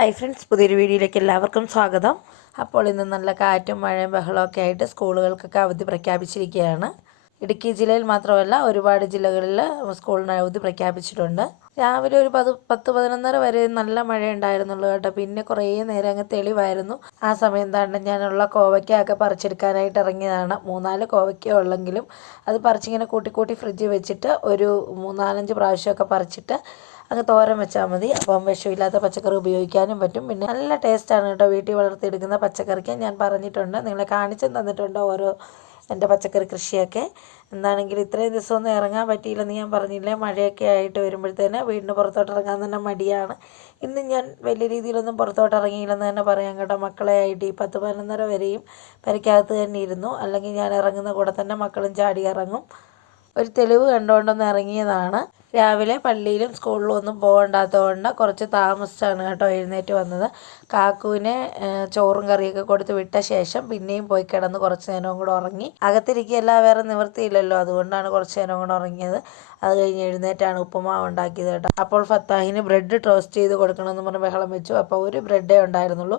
Hi friends പുതിയൊരു വീഡിയോയിലേക്ക് എല്ലാവർക്കും സ്വാഗതം. അപ്പോൾ ഇന്ന് നല്ല കാറ്റും മഴയും ബഹളമൊക്കെ ആയിട്ട് സ്കൂളുകൾക്കൊക്കെ അവധി പ്രഖ്യാപിച്ചിരിക്കുകയാണ്. ഇടുക്കി ജില്ലയിൽ മാത്രമല്ല ഒരുപാട് ജില്ലകളിൽ സ്കൂളിന് അവധി പ്രഖ്യാപിച്ചിട്ടുണ്ട്. രാവിലെ ഒരു പത് പത്ത് പതിനൊന്നര വരെ നല്ല മഴ ഉണ്ടായിരുന്നുള്ളൂ കേട്ടോ. പിന്നെ കുറേ നേരം അങ്ങ് തെളിവായിരുന്നു. ആ സമയം താണ്ട് ഞാനുള്ള കോവയ്ക്കൊക്കെ പറിച്ചെടുക്കാനായിട്ട് ഇറങ്ങിയതാണ്. മൂന്നാൽ കോവയ്ക്ക ഉള്ളെങ്കിലും അത് പറിച്ചിങ്ങനെ കൂട്ടി കൂട്ടി ഫ്രിഡ്ജിൽ വെച്ചിട്ട് ഒരു മൂന്നാലഞ്ച് പ്രാവശ്യമൊക്കെ പറിച്ചിട്ട് അങ്ങ് തോരൻ വെച്ചാൽ മതി. അപ്പം വിഷമില്ലാത്ത പച്ചക്കറി ഉപയോഗിക്കാനും പറ്റും. പിന്നെ നല്ല ടേസ്റ്റാണ് കേട്ടോ വീട്ടിൽ വളർത്തിയെടുക്കുന്ന പച്ചക്കറിക്ക്. ഞാൻ പറഞ്ഞിട്ടുണ്ട് നിങ്ങളെ കാണിച്ചും തന്നിട്ടുണ്ട് ഓരോ എന്റെ പച്ചക്കറി കൃഷിയൊക്കെ. എന്താണെങ്കിൽ ഇത്രയും ദിവസമൊന്നും ഇറങ്ങാൻ പറ്റിയില്ലെന്ന് ഞാൻ പറഞ്ഞില്ലേ? മഴയൊക്കെ ആയിട്ട് വരുമ്പോഴത്തേന് വീടിന് പുറത്തോട്ട് ഇറങ്ങാൻ തന്നെ മടിയാണ്. ഇന്ന് ഞാൻ വലിയ രീതിയിലൊന്നും പുറത്തോട്ട് ഇറങ്ങിയില്ലെന്ന് തന്നെ പറയാം കേട്ടോ. മക്കളെ ആയിട്ട് ഈ പത്ത് പതിനൊന്നര വരെയും പെരയ്ക്കകത്ത് തന്നെ ഇരുന്നു. അല്ലെങ്കിൽ ഞാൻ ഇറങ്ങുന്ന കൂടെ തന്നെ മക്കളും ചാടി ഇറങ്ങും. ഒരു തെളിവ് കണ്ടുകൊണ്ടൊന്ന് ഇറങ്ങിയതാണ്. രാവിലെ പള്ളിയിലും സ്കൂളിലും ഒന്നും പോകണ്ടാത്തതുകൊണ്ട് കുറച്ച് താമസിച്ചാണ് കേട്ടോ എഴുന്നേറ്റ് വന്നത്. കാക്കുവിനെ ചോറും കറിയൊക്കെ കൊടുത്ത് വിട്ട ശേഷം പിന്നെയും പോയി കിടന്ന് കുറച്ച് നേരവും കൂടെ ഉറങ്ങി. അകത്തിരിക്കുകയല്ല വേറെ നിവൃത്തിയില്ലല്ലോ അതുകൊണ്ടാണ് കുറച്ച് നേരം കൂടെ ഉറങ്ങിയത്. അത് കഴിഞ്ഞ് എഴുന്നേറ്റാണ് ഉപ്പുമാവ് ഉണ്ടാക്കിയത് കേട്ടോ. അപ്പോൾ ഫത്താഹിന് ബ്രെഡ് ടോസ്റ്റ് ചെയ്ത് കൊടുക്കണമെന്ന് പറഞ്ഞ് ബഹളം വെച്ചു. അപ്പോൾ ഒരു ബ്രെഡേ ഉണ്ടായിരുന്നുള്ളൂ.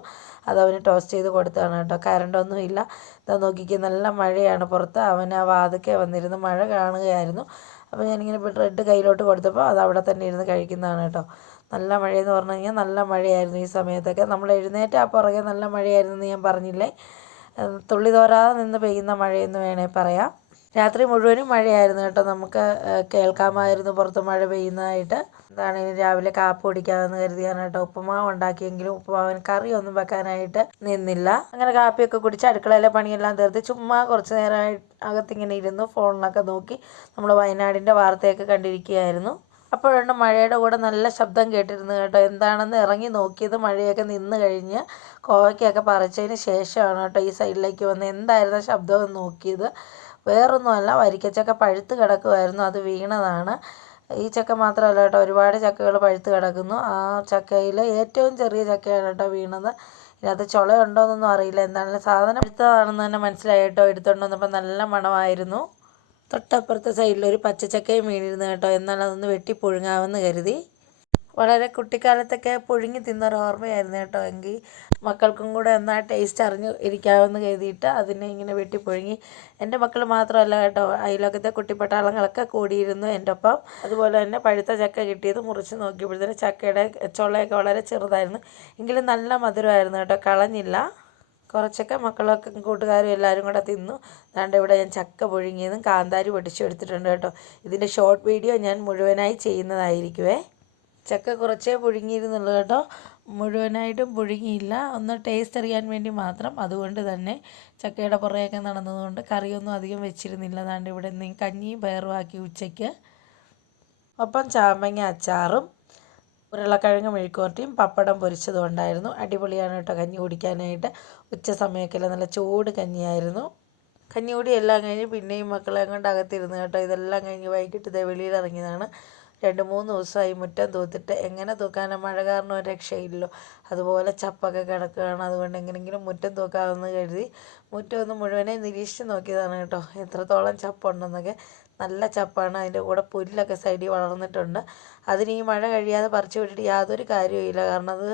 അത് അവന് ടോസ്റ്റ് ചെയ്ത് കൊടുത്തതാണ് കേട്ടോ. കറണ്ടൊന്നും ഇല്ല. ഇതാ നോക്കിക്ക് നല്ല മഴയാണ് പുറത്ത്. അവൻ ആ വന്നിരുന്നു വന്നിരുന്ന്. മഴ കാണുകയായിരുന്നു. അപ്പോൾ ഞാനിങ്ങനെ ബ്രെഡ് കയ്യിലോട്ട് കൊടുത്തപ്പോൾ അത് അവിടെ തന്നെ ഇരുന്ന് കഴിക്കുന്നതാണ് കേട്ടോ. നല്ല മഴയെന്ന് പറഞ്ഞു കഴിഞ്ഞാൽ നല്ല മഴയായിരുന്നു ഈ സമയത്തൊക്കെ. നമ്മൾ എഴുന്നേറ്റ് ആ പുറകെ നല്ല മഴയായിരുന്നു എന്ന് ഞാൻ പറഞ്ഞില്ലേ? തുള്ളി തോരാതെ നിന്ന് പെയ്യുന്ന മഴയെന്ന് വേണേൽ പറയാം. രാത്രി മുഴുവനും മഴയായിരുന്നു കേട്ടോ. നമുക്ക് കേൾക്കാമായിരുന്നു പുറത്ത് മഴ പെയ്യുന്നതായിട്ട്. എന്താണ് രാവിലെ കാപ്പ് കുടിക്കാമെന്ന് കരുതിയാണ് കേട്ടോ. ഉപ്പുമാവ് ഉണ്ടാക്കിയെങ്കിലും ഉപ്പുമാവിന് കറിയൊന്നും വെക്കാനായിട്ട് നിന്നില്ല. അങ്ങനെ കാപ്പിയൊക്കെ കുടിച്ച് അടുക്കളയിലെ പണിയെല്ലാം തീർത്ത് ചുമ്മാ കുറച്ച് നേരമായി അകത്തിങ്ങനെ ഇരുന്നു ഫോണിലൊക്കെ നോക്കി നമ്മൾ വയനാടിന്റെ വാർത്തയൊക്കെ കണ്ടിരിക്കുകയായിരുന്നു. അപ്പോഴാണ് മഴയുടെ കൂടെ നല്ല ശബ്ദം കേട്ടിരുന്നു കേട്ടോ. എന്താണെന്ന് ഇറങ്ങി നോക്കിയത് മഴയൊക്കെ നിന്ന് കഴിഞ്ഞ് കോവയ്ക്കൊക്കെ പറിച്ചതിന് ശേഷമാണ് കേട്ടോ ഈ സൈഡിലേക്ക് വന്ന് എന്തായിരുന്നു ശബ്ദം നോക്കിയത്? വേറൊന്നുമല്ല വരിക്കച്ചക്ക പഴുത്ത് കിടക്കുമായിരുന്നു അത് വീണതാണ്. ഈ ചക്ക മാത്രമല്ല കേട്ടോ ഒരുപാട് ചക്കകൾ പഴുത്ത് കിടക്കുന്നു. ആ ചക്കയിൽ ഏറ്റവും ചെറിയ ചക്കയാണ് കേട്ടോ വീണത്. ഇതിനകത്ത് ചുളയുണ്ടോയെന്നൊന്നും അറിയില്ല. എന്താണെങ്കിലും സാധനം എടുത്തതാണെന്ന് തന്നെ മനസ്സിലായി കേട്ടോ. എടുത്തുകൊണ്ട് വന്നപ്പോൾ നല്ല മണമായിരുന്നു. തൊട്ടപ്പുറത്തെ സൈഡിൽ ഒരു പച്ചച്ചക്കയും വീണിരുന്നു കേട്ടോ. എന്നാൽ അതൊന്ന് വെട്ടി പുഴുങ്ങാമെന്ന് കരുതി. വളരെ കുട്ടിക്കാലത്തൊക്കെ പുഴുങ്ങി തിന്നൊരു ഓർമ്മയായിരുന്നു കേട്ടോ. എങ്കിൽ മക്കൾക്കും കൂടെ എന്നാൽ ടേസ്റ്റ് അറിഞ്ഞ് ഇരിക്കാമെന്ന് കരുതിയിട്ട് അതിനെ ഇങ്ങനെ വെട്ടി പുഴുങ്ങി. എന്റെ മക്കൾ മാത്രമല്ല കേട്ടോ. അയലോക്കത്തെ കുട്ടിപ്പട്ടാളങ്ങളൊക്കെ കൂടിയിരുന്നു എന്റെ ഒപ്പം അതുപോലെ തന്നെ പഴുത്ത ചക്ക കിട്ടിയത് മുറിച്ച് നോക്കിയപ്പോഴത്തേന് ചക്കയുടെ ചുളയൊക്കെ വളരെ ചെറുതായിരുന്നു. എങ്കിലും നല്ല മധുരമായിരുന്നു കേട്ടോ. കളഞ്ഞില്ല. കുറച്ചൊക്കെ മക്കളൊക്കെ കൂട്ടുകാരും എല്ലാവരും കൂടെ തിന്നു. അതുകൊണ്ട് ഇവിടെ ഞാൻ ചക്ക പുഴുങ്ങിയതും കാന്താരി പൊടിച്ചു എടുത്തിട്ടുണ്ട് കേട്ടോ. ഇതിന്റെ ഷോർട്ട് വീഡിയോ ഞാൻ മുഴുവനായി ചെയ്യുന്നതായിരിക്കുമേ ചക്ക കുറച്ചേ പുഴുങ്ങിയിരുന്നുള്ളൂ കേട്ടോ. മുഴുവനായിട്ടും പുഴുങ്ങിയില്ല. ഒന്ന് ടേസ്റ്റ് അറിയാൻ വേണ്ടി മാത്രം. അതുകൊണ്ട് തന്നെ ചക്കയുടെ പുറയൊക്കെ നടന്നതുകൊണ്ട് കറിയൊന്നും അധികം വെച്ചിരുന്നില്ല. അതാണ്ട് ഇവിടെ നിന്ന് കഞ്ഞിയും പയറുമാക്കി ഉച്ചയ്ക്ക്. ഒപ്പം ചാമ്പങ്ങ അച്ചാറും ഉരുളക്കിഴങ്ങ് മെഴുക്കുവരട്ടിയും പപ്പടം പൊരിച്ചതും ഉണ്ടായിരുന്നു. അടിപൊളിയാണ് കേട്ടോ കഞ്ഞി കുടിക്കാനായിട്ട്. ഉച്ച സമയമൊക്കെ നല്ല ചൂട് കഞ്ഞിയായിരുന്നു. കഞ്ഞി കൂടി എല്ലാം കഴിഞ്ഞ് പിന്നെയും മക്കളെ കൊണ്ട് അകത്തിരുന്നു കേട്ടോ. ഇതെല്ലാം കഴിഞ്ഞ് വൈകിട്ട് ഇതേ വെളിയിൽ ഇറങ്ങിയതാണ് രണ്ട് മൂന്ന് ദിവസമായി മുറ്റം തൂത്തിട്ട് എങ്ങനെ തൂക്കാനും മഴ കാരണം ഒരു രക്ഷയില്ലല്ലോ. അതുപോലെ ചപ്പൊക്കെ കിടക്കുകയാണ്. അതുകൊണ്ട് എങ്ങനെയെങ്കിലും മുറ്റം തൂക്കാമെന്ന് കരുതി മുറ്റം ഒന്ന് മുഴുവനെ നിരീക്ഷിച്ച് നോക്കിയതാണ് കേട്ടോ. എത്രത്തോളം ചപ്പുണ്ടെന്നൊക്കെ. നല്ല ചപ്പാണ്. അതിന്റെ കൂടെ പുല്ലൊക്കെ സൈഡിൽ വളർന്നിട്ടുണ്ട്. അതിന് ഈ മഴ കഴിയാതെ പറിച്ചു വിട്ടിട്ട് യാതൊരു കാര്യവുമില്ല കാരണം അത്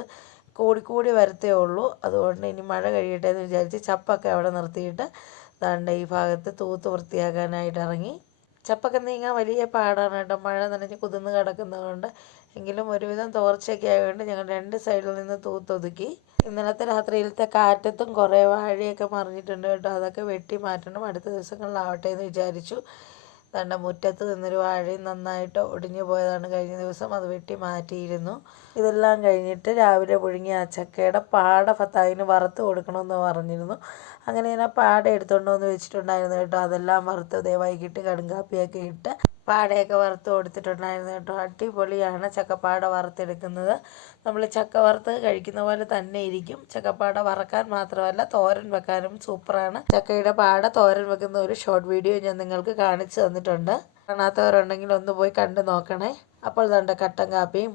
കൂടിക്കൂടി വരത്തേ ഉള്ളൂ. അതുകൊണ്ട് ഇനി മഴ കഴിയട്ടെ എന്ന് വിചാരിച്ച് ചപ്പൊക്കെ അവിടെ നിർത്തിയിട്ട് ദാണ്ട ഈ ഭാഗത്ത് തൂത്ത് വൃത്തിയാക്കാനായിട്ട് ഇറങ്ങി. ചപ്പൊക്കെ നീങ്ങാൻ വലിയ പാടാണ് കേട്ടോ. മഴ നനഞ്ഞ് കുതിർന്ന് കിടക്കുന്നതുകൊണ്ട്. എങ്കിലും ഒരുവിധം തോർച്ചയൊക്കെ ആയതുകൊണ്ട് ഞങ്ങൾ രണ്ട് സൈഡിൽ നിന്ന് തൂത്തൊതുക്കി ഇന്നലത്തെ രാത്രിയിലത്തെ കാറ്റത്തും കുറേ വാഴയൊക്കെ മറിഞ്ഞിട്ടുണ്ട് കേട്ടോ. അതൊക്കെ വെട്ടി മാറ്റണം. അടുത്ത ദിവസങ്ങളിലാവട്ടെ എന്ന് വിചാരിച്ചു. തന്റെ മുറ്റത്ത് നിന്നൊരു വാഴയും നന്നായിട്ട് ഒടിഞ്ഞു പോയതാണ് കഴിഞ്ഞ ദിവസം. അത് വെട്ടി മാറ്റിയിരുന്നു. ഇതെല്ലാം കഴിഞ്ഞിട്ട് രാവിലെ പുഴുങ്ങിയ ആ ചക്കയുടെ പാട ഭത്താവിന് വറുത്ത് കൊടുക്കണമെന്ന് പറഞ്ഞിരുന്നു. അങ്ങനെ ഞാൻ ആ പാട എടുത്തുകൊണ്ട് വന്ന് വെച്ചിട്ടുണ്ടായിരുന്നു കേട്ടോ. അതെല്ലാം വറുത്ത് ദേ വൈകിട്ട് കടുങ്കാപ്പിയൊക്കെ ഇട്ട് പാടയൊക്കെ വറുത്ത് കൊടുത്തിട്ടുണ്ടായിരുന്നു കേട്ടോ. അടിപൊളിയാണ് ചക്കപ്പാട വറുത്തെടുക്കുന്നത്. നമ്മൾ ചക്ക വറുത്ത് കഴിക്കുന്ന പോലെ തന്നെ ഇരിക്കും. ചക്കപ്പാട വറക്കാൻ മാത്രമല്ല തോരൻ വെക്കാനും സൂപ്പറാണ്. ചക്കയുടെ പാട തോരൻ വെക്കുന്ന ഒരു ഷോർട്ട് വീഡിയോ ഞാൻ നിങ്ങൾക്ക് കാണിച്ചു തന്നിട്ടുണ്ട്. കാണാത്തവരുണ്ടെങ്കിൽ ഒന്ന് പോയി കണ്ടു നോക്കണേ. അപ്പോൾ ദാണ്ട കട്ടൻ കാപ്പിയും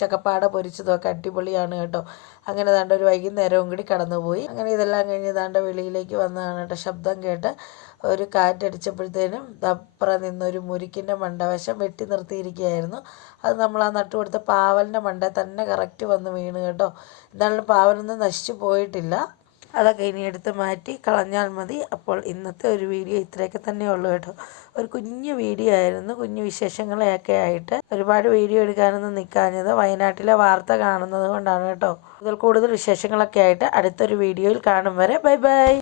ചക്കപ്പാട പൊരിച്ചതും ഒക്കെ അടിപൊളിയാണ് കേട്ടോ. അങ്ങനെ ദാണ്ട ഒരു വൈകുന്നേരവും കൂടി കടന്നുപോയി. അങ്ങനെ ഇതെല്ലാം കഴിഞ്ഞ് ദാണ്ട വെളിയിലേക്ക് വന്നതാണ് കേട്ടോ ശബ്ദം കേട്ട്. ഒരു കാറ്റടിച്ചപ്പോഴത്തേനും അപ്പുറം നിന്നൊരു മുരിക്കിന്റെ മണ്ടവശം വെട്ടി നിർത്തിയിരിക്കുകയായിരുന്നു. അത് നമ്മൾ ആ നട്ടു കൊടുത്ത പാവലിന്റെ മണ്ട തന്നെ കറക്റ്റ് വന്ന് വീണ് കേട്ടോ. എന്നാലും പാവലൊന്നും നശിച്ചു പോയിട്ടില്ല. അതൊക്കെ ഇനി എടുത്ത് മാറ്റി കളഞ്ഞാൽ മതി. അപ്പോൾ ഇന്നത്തെ ഒരു വീഡിയോ ഇത്രയൊക്കെ തന്നെ ഉള്ളൂ കേട്ടോ. ഒരു കുഞ്ഞു വീഡിയോ ആയിരുന്നു. കുഞ്ഞു വിശേഷങ്ങളെയൊക്കെ ആയിട്ട് ഒരുപാട് വീഡിയോ എടുക്കാനൊന്നും നിൽക്കാഞ്ഞത് വയനാട്ടിലെ വാർത്ത കാണുന്നത് കൊണ്ടാണ് കേട്ടോ. കൂടുതൽ കൂടുതൽ വിശേഷങ്ങളൊക്കെ ആയിട്ട് അടുത്തൊരു വീഡിയോയിൽ കാണും വരെ. Bye bye.